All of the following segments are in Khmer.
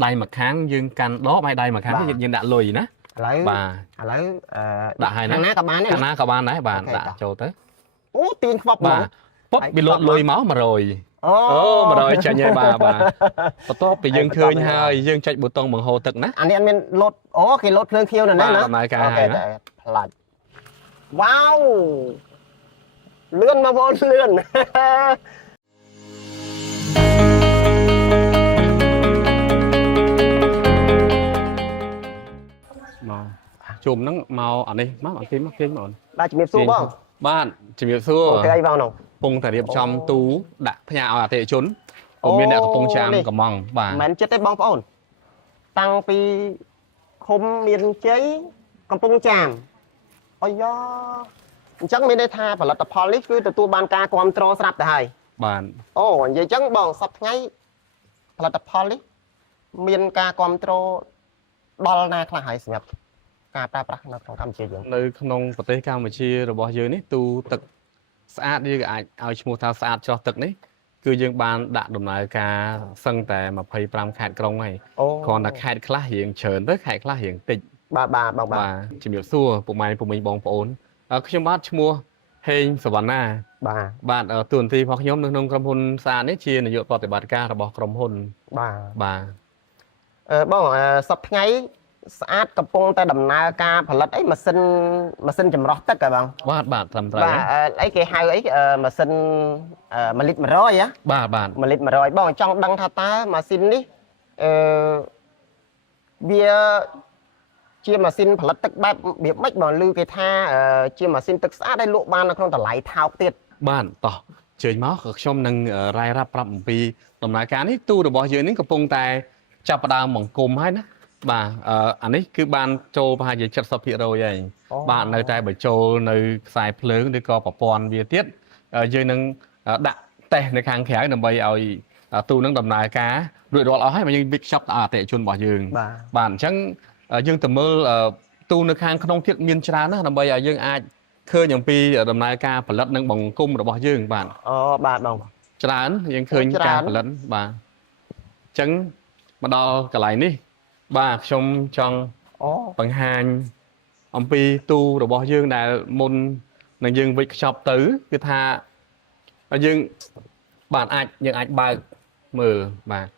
đai mà kháng dương căn đó hay đai mà kháng cái dương đã lùi nè bà lấy đã hay nè kháng ná các bạn đấy bà đã cho tới tiền phọc bà bóp bị lột lùi máu mà rồi mà rồi chạy nhẹ bà tốt bị dương khơi hai dương chạy bột tông bằng hồ tực nè anh em lột cái lột phơi khiêu này nè này cái hay nè wow lươn mà vô lươn chùm nó màu ở đây mắc kim rồi ba chỉ miệt xua không bạn chỉ miệt xua cái vào nào pung thời điểm trong tú đã nhà ở thể trốn của miền đại của pung trang của mong bà mình chết đấy bong phun tăng pi khum miền cháy còn pung tràm ôi do chắc mớiได้ท่าผลิตภัณฑ์នេះគឺទទួលបានការគ្រប់គ្រងស្រាប់ទៅហើយបាទអូនិយាយចឹងបងសប្តាហ៍ថ្ងៃផលិតផលនេះមានការគ្រប់គ្រងដល់ណាខ្លះហើយសម្រាប់ការប្រើប្រាស់នៅក្នុងកម្ពុជាយើងនៅក្នុងប្រទេសកម្ពុជារបស់យើងនេះទូទឹកស្អាតយើងអាចឲ្យឈ្មោះថាស្អាតច្រោះទឹកនេះគឺយើងបានដាក់ដំណើរការសឹងតែ25ខេត្តក្រុងហើយគ្រាន់តែខេត្តខ្លះរៀងច្រើនទៅខេត្តខ្លះរៀងតិចបាទជំរាបសួរពុកម៉ែពុកមីងបងប្អូនខ្ញុំបាទឈ្មោះហេងសវណ្ណាបាទតួនាទីរបស់ខ្ញុំនៅក្នុងក្រុមហ៊ុនស្អាតនេះជានាយកប្រតិបត្តិការរបស់ក្រុមហ៊ុនបាទបងសប្តាហ៍ថ្ងៃស្អាតកំពុងតែដំណើរការផលិតអីម៉ាស៊ីនចម្រោះទឹកហ៎បងបាទត្រឹមត្រូវបាទអីគេហៅអីម៉ាស៊ីន1លីត្រ100ហ៎បាទ1លីត្រ100បងចង់ដឹងថាតើម៉ាស៊ីននេះវាជាម៉ាស៊ីនផលិតទឹកបែបរបៀបម៉េចបងឮគេថាជាម៉ាស៊ីនទឹកស្អាតដែលលក់បាននៅក្នុងតម្លៃថោកទៀតបាទតោះជើញមកខ្ញុំនឹងរាយរាប់ប្រាប់អំពីដំណើរការនេះទូរបស់យើងនេះកំពុងតែចាប់ផ្ដើមបង្គំហើយណាបាទអានេះគឺបានចូលប្រហែលជា 70% ហើយបាទនៅតែបញ្ចូលនៅខ្សែភ្លើងឬក៏ប្រព័ន្ធវាទៀតយើងនឹងដាក់តេស្តនៅខាងក្រៅដើម្បីឲ្យទូនឹងដំណើរការរួចរាល់អស់ហើយយើងវិកช็อปដល់អតិថិជនរបស់យើងបាទអញ្ចឹងយើងទៅមើលទូនៅខាងក្នុងទៀតមានច្រើនណាស់ដើម្បីឲ្យយើងអាចឃើញអំពីដំណើរការផលិតនិងបង្គំរបស់យើងបាទបាទបងច្រើនយើងឃើញការផលិតបាទអញ្ចឹងមកដល់កន្លែងនេះបាទខ្ញុំចង់បង្ហាញអំពីទូរបស់យើងដែលមុននឹងយើងវិចខ្ចប់ទៅគឺថាយើងបាទយើងអាចបើកមើលបាទ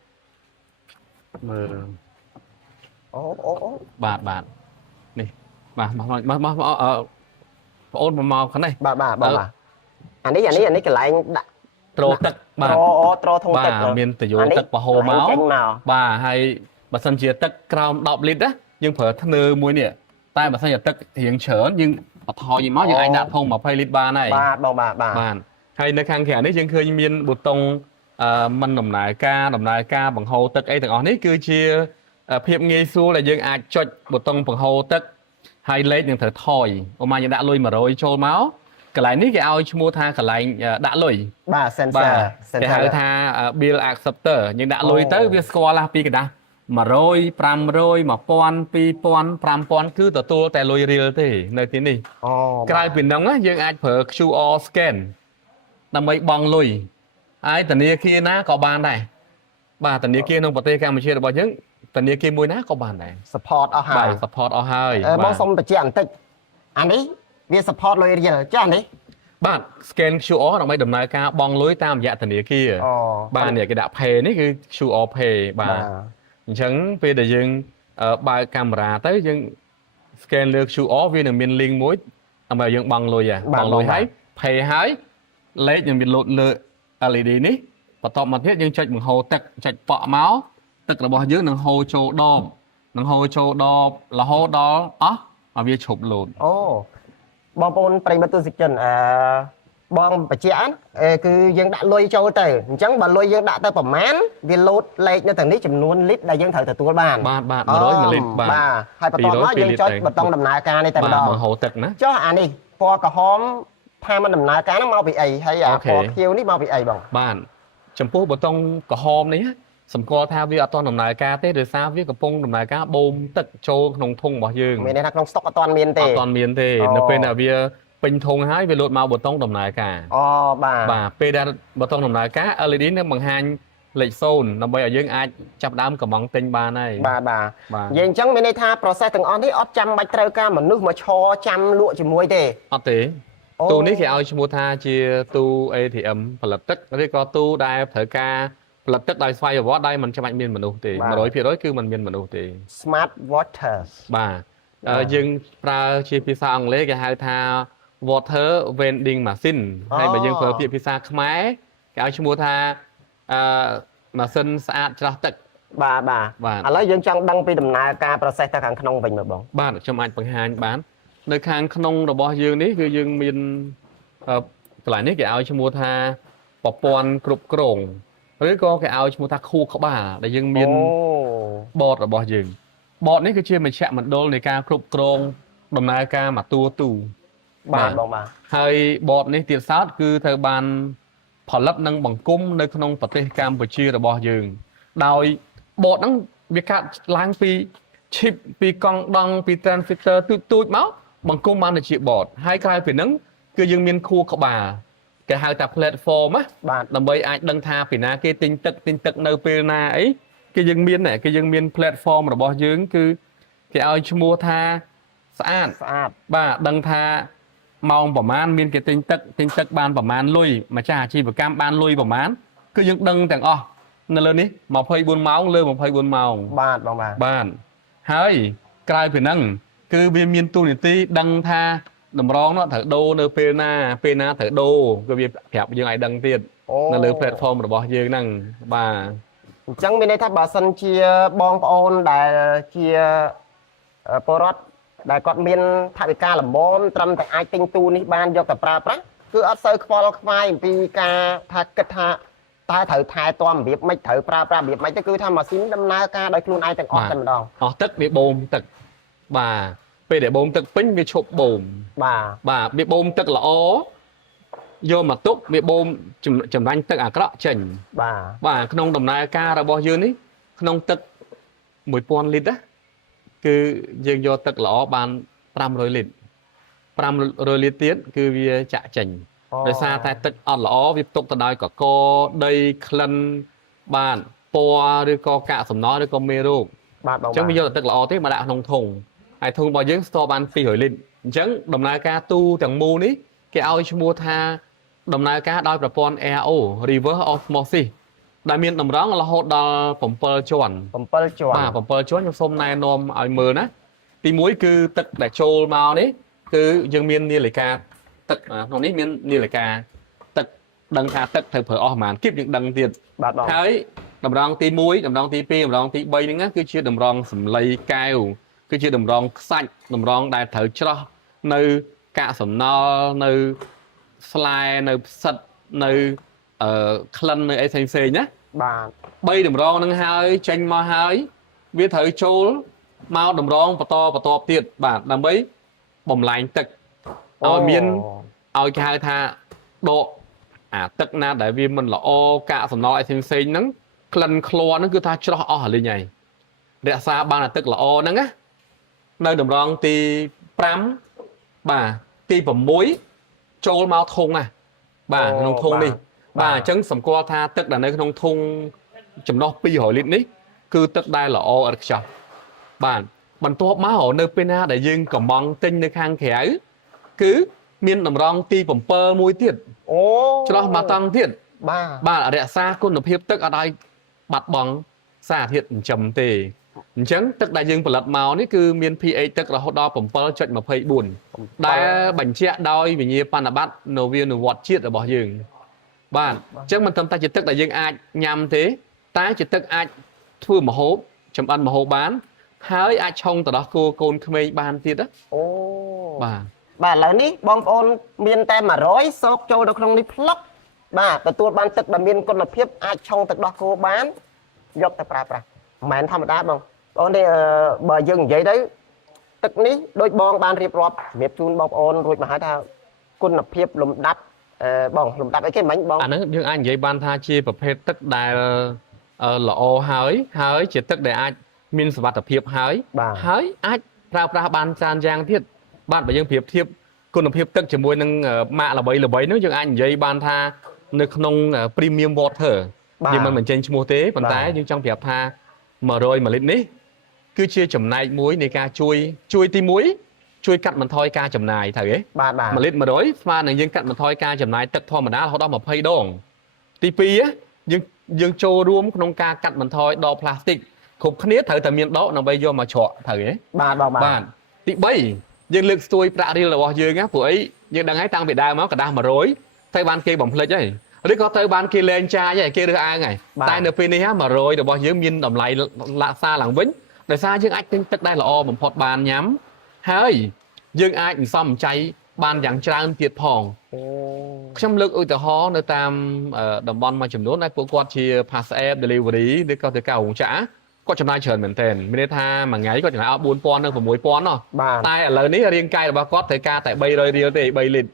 មើលបាទនេះបាទបងអូនមកខាងនេះបាទអានេះកន្លែងដាក់ត្រូទឹកបាទត្រូធុងទឹកមានតយោទឹកបហូរមកបាទហើយបើសិនជាទឹកក្រោម10លីត្រណាយើងប្រើធ្នើមួយនេះតែបើសិនជាទឹករៀងច្រើនយើងបន្ថយមកយើងអាចដាក់ធុង20លីត្របានហើយបាទហើយនៅខាងក្រៅនេះយើងឃើញមានប៊ូតុងមិនដំណើរការបង្ហូរទឹកអីទាំងអស់នេះគឺជាភាពងាយស្រួលដែលយើងអាចចុចប៊ូតុងបង្ហូរទឹកហើយលេខនឹងត្រូវថយឧមាយើងដាក់លុយ100ចូលមកកន្លែងនេះគេឲ្យឈ្មោះថាកន្លែងដាក់លុយបាទ sensor គេហៅថា bill acceptor យើងដាក់លុយទៅវាស្គាល់ពីกระดาษ100 500 1000 2000 5000គឺទទួលតែលុយរៀលទេនៅទីនេះក្រៅពីហ្នឹងយើងអាចប្រើ QR scan ដើម្បីបង់លុយហើយធនាគារណាក៏បានដែរបាទធនាគារក្នុងប្រទេសកម្ពុជារបស់យើងធនាគារមួយណាក៏បានដែរ support អស់ហើយ support អស់ហើយបងសុំបញ្ជាក់បន្តិចអានេះវា support លុយរៀលចាស់នេះបាទ scan QR ដើម្បីដំណើរការបង់លុយតាមរយៈធនាគារបាទនេះគេដាក់ pay នេះគឺ QR pay បាទអញ្ចឹងពេលដែលយើងបើកកាមេរ៉ាទៅយើង scan លើ QR វានឹងមាន link មួយដើម្បីយើងបង់លុយហើយ pay ហើយលេខនឹងមានលោតលើ LED នេះបន្ទាប់មកទៀតយើងចុចបង្ហូរទឹកចុចប៉ក់មកទឹករបស់យើងនឹងហូរចូលដបរហូតដល់អស់ឲ្យវាឈប់លោតបងប្អូនប្រិយមិត្តទស្សនិកជនបងបញ្ជាក់គឺយើងដាក់លុយចូលទៅអញ្ចឹងបើលុយយើងដាក់ទៅប្រមាណវាលោតលេខនៅទាំងនេះចំនួនលីត្រដែលយើងត្រូវទទួលបានបាទ100លីត្របាទហើយបន្ទាប់មកយើងចុចប៊ូតុងដំណើរការនេះតែម្ដងបង្ហូរទឹកណាចុះអានេះពណ៌ក្រហមថាมันដំណើរការហ្នឹងមកពីអីហើយអាពណ៌ខៀវនេះមកពីអីបងបាទចំពោះប៊ូតុងក្រហមនេះសម្គាល់ថាវាអត់ទាន់ដំណើរការទេដោយសារវាកំពុងដំណើរការបូមទឹកចូលក្នុងធុងរបស់យើងមានន័យថាក្នុងស្តុកអត់ទាន់មានទេនៅពេលដែលវាពេញធុងហើយវាលោតមកប៊ូតុងដំណើរការបាទពេលដែលប៊ូតុងដំណើរការ LED នឹងបង្ហាញ លេខ0ដើម្បីឲ្យយើងអាចចាប់ដើមកំងទិញបានហើយ បាទយើងអញ្ចឹងមានន័យថា process ទាំងអស់នេះអត់ចាំបាច់ត្រូវការមនុស្សមកឈរចាំលក់ជាមួយទេ អត់ទេទូនេះគេឲ្យឈ្មោះថាជាទូ ATM ផលិតទឹកឬក៏ទូដែលត្រូវការផលិតទឹកដោយស្វ័យប្រវត្តិដែលមិនចាំបាច់មានមនុស្សទេ 100% គឺมันមានមនុស្សទេ Smart Water បាទយើងប្រើជាភាសាអង់គ្លេសគេហៅថា Water Vending Machine ហើយបើយើងប្រើពាក្យភាសាខ្មែរគេឲ្យឈ្មោះថាម៉ាស៊ីនស្អាតច្រោះទឹក បាទឥឡូវយើងចង់ដឹងពីដំណើរការ process ទៅខាងក្នុងវិញមើលបង បាទខ្ញុំអាចបង្ហាញបាននៅខាងក្នុងរបស់យើងនេះគឺយើងមានកន្លែងនេះគេឲ្យឈ្មោះថាប្រព័ន្ធគ្រប់គ្រងឬក៏គេឲ្យឈ្មោះថាខួរក្បាលដែលយើងមានបតរបស់យើងបតនេះគឺជាមជ្ឈមណ្ឌលនៃការគ្រប់គ្រងដំណើរការមកទូ បាទបងបាទ ហើយបតនេះទៀតសោតគឺត្រូវបានផលិតនិងបង្គុំនៅក្នុងប្រទេសកម្ពុជារបស់យើងដោយបតហ្នឹងវាកាត់ឡើងពី chip ពីកង់ដង់ពី transistor ទូចមកបង្គុំបានទៅជាបតហើយក្រៅពីហ្នឹងគឺយើងមានខួរក្បាលគេហៅថា platform ណាដើម្បីអាចដឹងថាពីណាគេទិញទឹកនៅពេលណាអីគេយើងមាន platform របស់យើងគឺគេឲ្យឈ្មោះថាស្អាតបាទដឹងថាម៉ោងប្រហែលមានគេទិញទឹកបានប្រហែលលុយម្ចាស់អាជីវកម្មបានលុយប្រហែលគឺយើងដឹងទាំងអស់នៅលើនេះ24ម៉ោងលើ24ម៉ោងបាទបងបាទហើយក្រៅពីហ្នឹងគឺវាមានទូនីតិដឹងថាតម្រងនោះត្រូវដូរនៅពេលណាត្រូវដូរគឺវាប្រាប់យើងឲ្យដឹងទៀតនៅលើ platform របស់យើងហ្នឹងបាទអញ្ចឹងមានន័យថាបើសិនជាបងប្អូនដែលជាពលរដ្ឋដែលគាត់មានថវិកាល្មមត្រឹមតែអាចទិញទូនេះបានយកទៅប្រើប្រាស់គឺអត់សូវខ្វល់ខ្វាយអំពីការថាគិតថាតែត្រូវថែទាំរបៀបម៉េចត្រូវប្រើប្រាស់របៀបម៉េចទៅគឺថាម៉ាស៊ីនដំណើរការដោយខ្លួនឯងទាំងអស់តែម្ដងអស់ទឹកវាបូមទឹកបាទពេលដែលបូមទឹកពេញវាឈប់បូមបាទវាបូមទឹកល្អយកមកទុកវាបូមចម្រាញ់ទឹកអាក្រក់ចេញបាទក្នុងដំណើរការរបស់យើងនេះក្នុងទឹក1000លីត្រណាគឺយើងយកទឹកល្អបាន500លីត្រ500លីត្រទៀតគឺវាចាក់ចេញដោយសារតែទឹកអត់ល្អវាផ្ទុកទៅដោយកកដីក្លិនបាទពណ៌ឬក៏កាកសំណល់ឬក៏មេរោគបាទបងអញ្ចឹងវាយកទឹកល្អទេមកដាក់ក្នុងធុងហើយធុងរបស់យើងស្ទប់បាន200លីត្រអញ្ចឹងដំណើរការទូទាំងមូលនេះគេឲ្យឈ្មោះថាដំណើរការដោយប្រព័ន្ធ RO reverse osmosis ដែលមានតម្រង់រហូតដល់7ជាន់បាទ7ជាន់ខ្ញុំសូមណែនាំឲ្យមើលណាទី1គឺទឹកដែលចូលមកនេះគឺយើងមាននាឡិកាទឹកក្នុងនេះមាននាឡិកាទឹកដឹងថាទឹកត្រូវប្រើអស់ប្រហែលគីបយើងដឹងទៀតហើយតម្រង់ទី1តម្រង់ទី2តម្រង់ទី3ហ្នឹងគឺជាតម្រង់សម្លៃកែវគឺជាតម្រង់ខ្សាច់តម្រង់ដែលត្រូវច្រោះនៅកាកសំណល់នៅស្លែនៅផ្សិតនៅក្លិននៅអីផ្សេងណាបាទ3តម្រងហ្នឹងហើយចេញមកហើយវាត្រូវចូលមកតម្រងបន្តទៀតបាទដើម្បីបំលែងទឹកឲ្យមានឲ្យគេហៅថាដកអាទឹកណាដែលវាមិនល្អកាកសំណល់អីផ្សេងហ្នឹងក្លិនខ្លាហ្នឹងគឺថាច្រោះអស់លេងហើយរក្សាបានអាទឹកល្អហ្នឹងណានៅតម្រងទី5បាទទី6ចូលមកធុងណាបាទក្នុងធុងនេះបាទអញ្ចឹងសម្គាល់ថាទឹកដែលនៅក្នុងធុងចំណុះ200លីត្រនេះគឺទឹកដែលល្អឥតខ្ចោះបាទបន្ទាប់មកនៅពេលណាដែលយើងកំងទិញនៅខាងក្រៅគឺមានតម្រងទី7មួយទៀតច្រោះមកតង់ទៀតបាទរក្សាគុណភាពទឹកអត់ឲ្យបាត់បង់សារធាតុចិញ្ចឹមទេអញ្ចឹងទឹកដែលយើងផលិតមកនេះគឺមាន pH ទឹករហូតដល់ 7.24 ដែលបញ្ជាក់ដោយវិញ្ញាបនបត្រនវានុវត្តន៍ជាតិរបស់យើងបាទអញ្ចឹងមិនត្រឹមតែជាទឹកដែលយើងអាចញ៉ាំទេតែជាទឹកអាចធ្វើម្ហូបចម្អិនម្ហូបបានហើយអាចឆុងទៅដល់កូនក្មេងបានទៀតណាបាទឥឡូវនេះបងប្អូនមានតែ100សោកចូលនៅក្នុងនេះផ្លុកបាទទទួលបានទឹកដែលមានគុណភាពអាចឆុងទៅដោះគោបានយកទៅប្រើប្រាស់មិនមែនធម្មតាបងប្អូនទេបើយើងនិយាយទៅទឹកនេះដូចបងបានរៀបរាប់ជំរាបជូនបងប្អូនរួចមកហើយថាគុណភាពលំដាប់បងលំដាប់អីគេមិញបងអាហ្នឹងយើងអាចនិយាយបានថាជាប្រភេទទឹកដែលល្អហើយជាទឹកដែលអាចមានសុវត្ថិភាពហើយអាចប្រើប្រាស់បានច្រើនយ៉ាងទៀតបាទបើយើងប្រៀបធៀបគុណភាពទឹកជាមួយនឹងម៉ាកល្បីៗនោះយើងអាចនិយាយបានថានៅក្នុង premium water nhưng mình trên mua tế còn tái nhưng trong việc tha mở rồi mà lên ní cứ chia chấm này muối này ca chui tí muối chui cắt mình thôi ca chấm này thầy ấy mà lên mà đối pha này nhưng cắt mình thôi ca chấm này tật thôi mà đá họ đó mà phay đong tí pi á nhưng trâu ruộng không ca cắt mình thôi đo plastic khúc khné thầy tầm miền đó nó bây giờ mà chọn thầy ấy bạn tí bay nhưng lực xuôi bạ đi là bao nhiêu á ấy nhưng đang ấy tăng bị đau máu cả đau mà rối thay ban kia bỏng lên đấy đứa có thay ban kia lên cha vậy kia được ai ngày tay nợ pin á mà rồi được bao nhiêu miên đầm lại lạ xa làng vĩnh để xa chứ anh tức đây là o một phật bàn nhắm hơi nhưng ai xong cháy ban dạng trang tiệt phòng trong lực ơi từ ho nơi tam đồng bon mà chấm nốt này của quạt chia pass app delivery để có thể cầu trả có chấm này chờ mình tiền mình tha mà ngáy có chừng nào 4 pon nữa của mỗi pon nó tay ở lời ní riêng cay là ba có thể ca tại bay rồi đi thì bay lên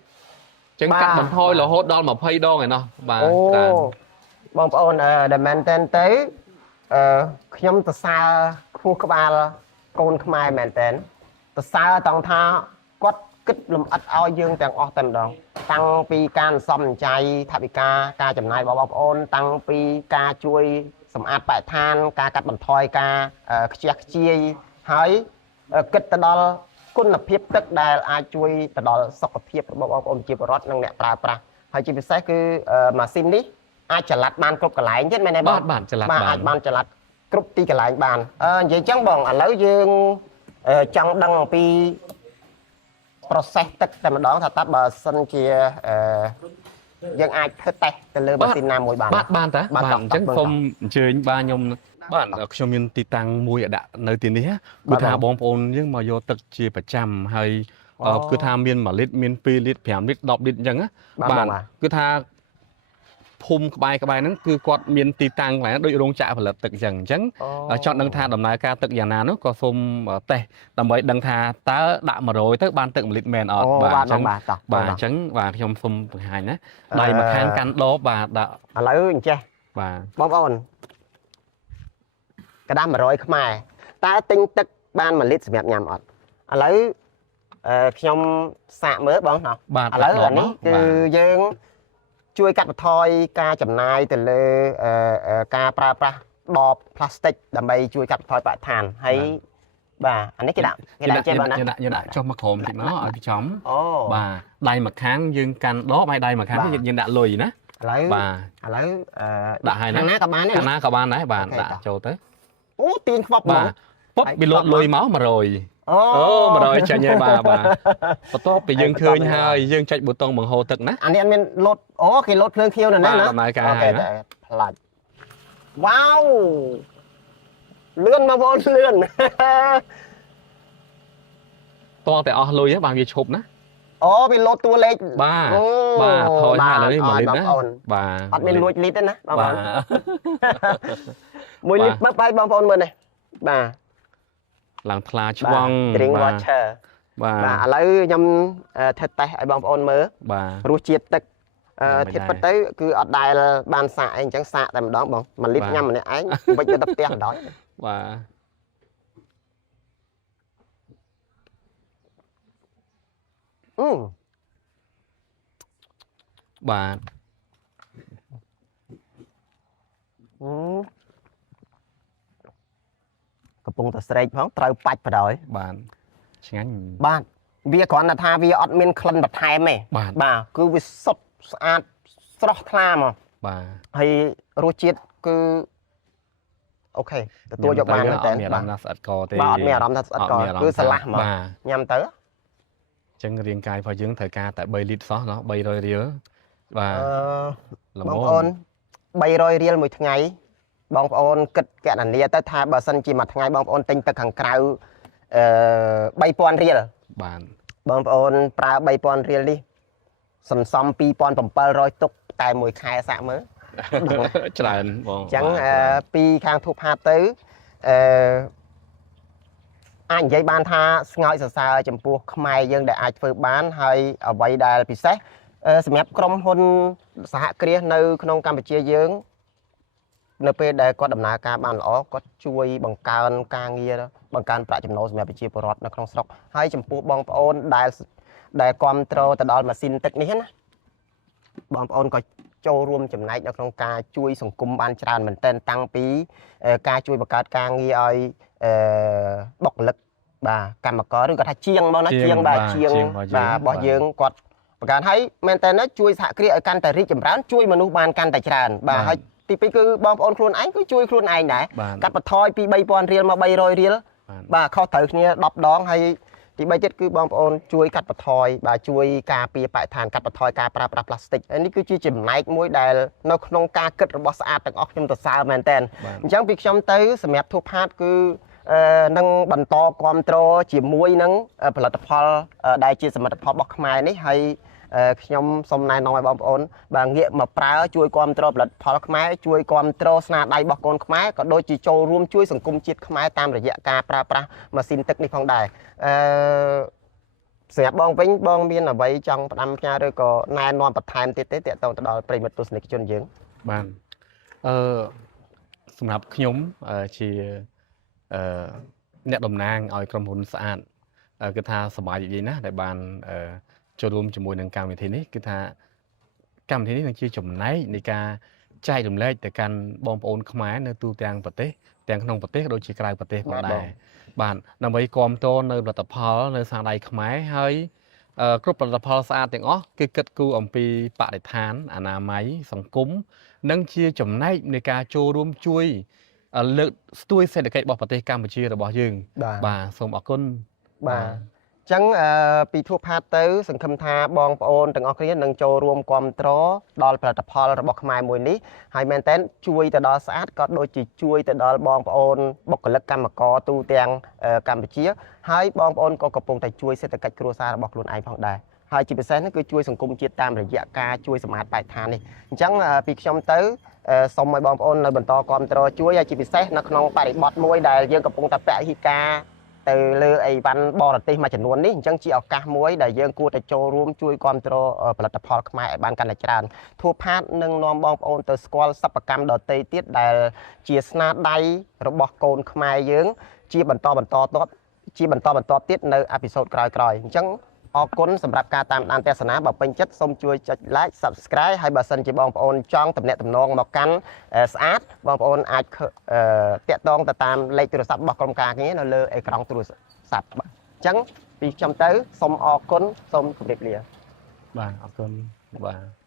chẳng cắt mình thôi là hốt đo mà phay đo này nó bà bông ôn để mình tên tới nhóm từ xa khu các ba con khmai mình tên từ xa tòng tha quát kích lùm ắt ao dương tàng o tần đó tăng pi can xóm chay tháp ca chấm này bông ôn tăng pi ca chui sầm ạt bại than ca cắt bằng thoi ca chia hỡi kích từ đóคุณภาพទឹកដែលអាចជួយទៅដល់សុខភាពរបស់បងប្អូនជាពលរដ្ឋនិងអ្នកប្រើប្រាស់ហើយជាពិសេសគឺម៉ាស៊ីននេះអាចចល័តបានគ្រប់កន្លែងទៀតមែនទេបងបានចល័តអាចបានចល័តគ្រប់ទីកន្លែងបាននិយាយអញ្ចឹងបងឥឡូវយើងចង់ដឹងអំពី process ទឹកតែម្ដងថាតើបើសិនជាយើងអាចធ្វើតេស្តទៅលើម៉ាស៊ីនណាមួយបានតាបានអញ្ចឹងសូមអញ្ជើញបាទខ្ញុំបាទខ្ញុំមានទីតាំងមួយដាក់នៅទីនេះគឺថាបងប្អូនយើងមកយកទឹកជាប្រចាំហើយគឺថាមាន1លីត្រមាន2លីត្រ5លីត្រ10លីត្រអញ្ចឹងបាទគឺថាភូមិក្បែរហ្នឹងគឺគាត់មានទីតាំងកន្លែងដូចរោងចក្រផលិតទឹកអញ្ចឹងចង់ដឹងថាដំណើរការទឹកយ៉ាងណានោះក៏សូមតេស្តដើម្បីដឹងថាតើដាក់100ទៅបានទឹក1លីត្រមែនអត់បាទអញ្ចឹងបាទអញ្ចឹងបាទខ្ញុំសូមបង្ហាញណាដៃម្ខាងកាន់ដបបាទដាក់ឥឡូវអញ្ចេះបាទបងប្អូនកដាស់100ខ្មែរតើទិញទឹកបាន1លីត្រសម្រាប់ញ៉ាំអត់ឥឡូវខ្ញុំសាកមើលបងណោះឥឡូវអានេះគឺយើងជួយកាត់បន្ថយការចំណាយទៅលើការប្រើប្រាស់ដបផ្លាស្ទិកដើម្បីជួយកាត់បន្ថយបរិស្ថានហើយបាទអានេះគេដាក់ចេះបងណាយើងដាក់ចុះមកក្រោមតិចមកឲ្យវាចំបាទដៃម្ខាងយើងកាន់ដបហើយដៃម្ខាងយើងដាក់លុយណាឥឡូវដាក់ហើយណាខាងណាក៏បានដែរខាងណាក៏បានដែរបាទដាក់ចូលទៅអូទៀនខ្វប់បាទពុតពីលុតលុយមក100100ចាញ់ហើយបាទបន្ទាប់ពីយើងឃើញហើយយើងចុចប៊ូតុងបង្ហូរទឹកណាអានេះអត់មានលោតអូគេលោតភ្លើងខៀវនៅហ្នឹងណាដំណើរការហើយណាផ្លាច់វ៉ាវលឿនមកបងលឿនតោះតែអស់លុយបាទវាឈប់ណាអូវាលោតតួលេខបាទថយហើយឥឡូវនេះ1លីត្រណាបាទអត់មានលួចលីត្រទេណាបងប្អូន1លីត្រមកបាយបងប្អូនមើលនេះបាទឡើងថ្លាឆ្វង់ drink water បាទឥឡូវខ្ញុំធ្វើតេស្តឲ្យបងប្អូនមើលបាទរសជាតិទឹកធៀបទៅគឺអត់ដែលបានសាកអីអញ្ចឹងសាកតែម្ដងបង1លីត្រញ៉ាំម្នាក់ឯងវិចទៅផ្ទះម្ដងបាទកំពុងតែស្រេកផងត្រូវបាច់បដ ாய் បាទឆ្ងាញ់បាទវាគ្រាន់តែថាវាអត់មានក្លិនបន្ថែមទេបាទគឺវាសុទ្ធស្អាតស្រស់ថ្លាមកបាទហើយរសជាតិគឺអូខេទទួលយកបានមែនតើមានអារម្មណ៍ថាស្អិតកទេបាទអត់មានអារម្មណ៍ថាស្អិតកគឺស្រឡះមកញ៉ាំទៅអញ្ចឹងរាងកាយរបស់យើងត្រូវការតែ3លីត្រសោះเนาะ300រៀលបាទបងប្អូន300រៀលមួយថ្ងៃបងប្អូនគិតកណនាទៅថាបើសិនជាមួយថ្ងៃបងប្អូនទិញទឹកខាងក្រៅ3000រៀលបាទបងប្អូនប្រើ3000រៀលនេះសន្សំ2700ទុកតែមួយខែសាក់មើលច្រើនបងអញ្ចឹងពីខាងធុបហាទៅអាចនិយាយបានថាស្ងើចសរសើរចំពោះខ្មែរយើងដែលអាចធ្វើបានហើយអ្វីដែលពិសេសសម្រាប់ក្រុមហ៊ុនសហគ្រាសនៅក្នុងកម្ពុជាយើងនៅពេលដែលគាត់ដំណើរការបានល្អគាត់ជួយបង្កើនការងារបង្កើនប្រាក់ចំណូលសម្រាប់ប្រជាពលរដ្ឋនៅក្នុងស្រុកហើយចំពោះបងប្អូនដែលគ្រប់គ្រងទៅដល់ម៉ាស៊ីនទឹកនេះណាបងប្អូនក៏ ចូលរួមចំណែកនៅក្នុងការជួយសង្គមបានច្រើនមែនទែនតាំងពីការជួយបង្កើតការងារឲ្យបុគ្គលិកបាទកម្មករឬក៏ថាជាងមកណាជាងបាទជាងបាទរបស់យើងគាត់បង្កើតឲ្យមែនតើជួយសហគ្រាសឲ្យកាន់តែរីកចម្រើនជួយមនុស្សបានកាន់តែច្រើនបាទហើយទី2គឺបងប្អូនខ្លួនឯងគឺជួយខ្លួនឯងដែរកាត់បន្ថយពី 3000 រៀលមក 300 រៀលបាទខុសត្រូវគ្នា10ដងហើយទី3ទៀតគឺបងប្អូនជួយកាត់បន្ថយបាទជួយការពារបរិស្ថានកាត់បន្ថយការប្រើប្រាស់ប្លាស្ទិកនេះគឺជាចំណែកមួយដែលនៅក្នុងការគិតរបស់ស្អាតទាំងអស់ខ្ញុំសរសើរមែនតើអញ្ចឹងពីខ្ញុំទៅសម្រាប់ធូបផាតគឺនឹងបន្តគ្រប់គ្រងជាមួយនឹងផលិតផលដែលជាសមិទ្ធផលរបស់ខ្មែរនេះហើយខ្ញុំសូមណែនាំឲ្យបងប្អូនបាទងាកមកប្រើជួយគ្រប់គ្រងផលិតផលខ្មែរជួយគ្រប់គ្រងស្នាដៃរបស់កូនខ្មែរក៏ដូចជាចូលរួមជួយសង្គមជាតិខ្មែរតាមរយៈការប្រើប្រាស់ម៉ាស៊ីនទឹកនេះផងដែរសម្រាប់បងវិញបងមានអ្វីចង់ផ្ដាំផ្ញើឬក៏ណែនាំបន្ថែមទៀតទេទាក់ទងទៅដល់ប្រិយមិត្តទស្សនិកជនយើងបាទសម្រាប់ខ្ញុំជាអ្នកតំណាងឲ្យក្រុមហ៊ុនស្អាតគឺថាសប្បាយនិយាយណាស់ដែលបានចូលរួមជាមួយនឹងកម្មវិធីនេះគឺថាកម្មវិធីនេះនឹងជាចំណែកនៃការចែករំលែកទៅកាន់បងប្អូនខ្មែរនៅទូទាំងប្រទេសទាំងក្នុងប្រទេសដូចជាក្រៅប្រទេសផងដែរបាទដើម្បីគ្រប់គ្រងនៅផលិតផលនៅស្នាដៃខ្មែរហើយគ្រប់ផលិតផលស្អាតទាំងអស់គឺគិតគូរអំពីបរិស្ថានអនាម័យសង្គមនិងជាចំណែកនៃការចូលរួមជួយលើកស្ទួយសេដ្ឋកិច្ចរបស់ប្រទេសកម្ពុជារបស់យើងបាទសូមអរគុណបាទអញ្ចឹងពីធូបផាតទៅសង្ឃឹមថាបងប្អូនទាំងអស់គ្នានឹងចូលរួមគ្រប់គ្រងដល់ផលិតផលរបស់ខ្មែរមួយនេះហើយមែនតើជួយទៅដល់ស្អាតក៏ដូចជាជួយទៅដល់បងប្អូនបុគ្គលិកកម្មករទូទាំងកម្ពុជាហើយបងប្អូនក៏កំពុងតែជួយសេដ្ឋកិច្ចគ្រួសាររបស់ខ្លួនឯងផងដែរហើយជាពិសេសនោះគឺជួយសង្គមជាតិតាមរយៈការជួយសម្អាតបរិស្ថាននេះអញ្ចឹងពីខ្ញុំទៅសូមឲ្យបងប្អូននៅបន្តគ្រប់គ្រងជួយហើយជាពិសេសនៅក្នុងបរិបទមួយដែលយើងកំពុងតែពហិការទៅលើអីវ៉ាន់បរទេសមួយចំនួននេះអញ្ចឹងជាឱកាសមួយដែលយើងគួរតែចូលរួមជួយគ្រប់គ្រងផលិតផលខ្មែរឲ្យបានកាន់តែច្រើនធូបផាតនឹងនាំបងប្អូនទៅស្គាល់សិប្បកម្មដទៃទៀតដែលជាស្នាដៃរបស់កូនខ្មែរយើងជាបន្តទៀតនៅអេពីសូតក្រោយៗអញ្ចឹងអរគុណសម្រាប់ការតាមដានទស្សនាបើពេញចិត្តសូមជួយចុច like subscribe ហើយបើសិនជាបងប្អូនចង់ទំនាក់ទំនងមកកាន់ស្អាតបងប្អូនអាចតាក់ទងទៅតាមលេខទូរស័ព្ទរបស់ក្រុមការងារនៅលើអេក្រង់ទូរស័ព្ទបាទអញ្ចឹងពីខ្ញុំទៅសូមអរគុណសូមជម្រាបលាបាទអរគុណបាទ